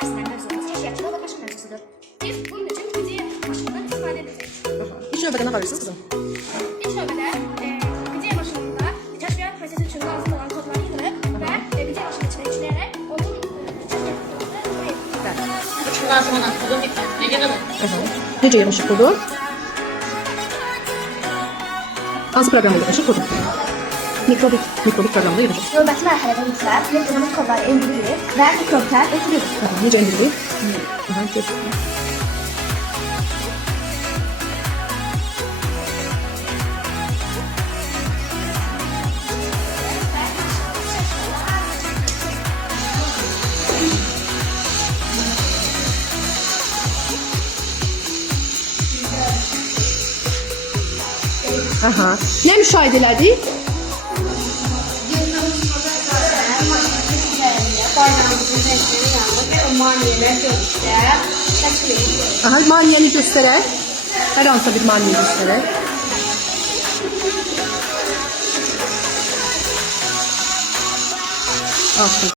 dərsinin mövzumuz kəşfiyyatçılıq və daşıma mövzusudur. Biz bunun üçün gücü maşından istifadə edəcəyik. İlk növbədə nə aparırsınız qızım? İlk növbədə gücü maşınında kəşfiyyat prosesi üçün lazım olan kodları yığırıq və gücü maşının içine yükləyərək onun Üçün lazım olan kodu ne kadar? Necə yığmışıq kodu? Hansı proqramda yığmışıq kodu? Mikrobit proqramında yığmışıq. növbəti mərhələdə isə elektronik kodları endiririk və mikrobitə ötürürük. Necə indiririk? Gördük. Aha. Nə müşahidə elədik? Aha, maniyəni göstərək. Hər hansısa bir maniyə göstərək. Altı.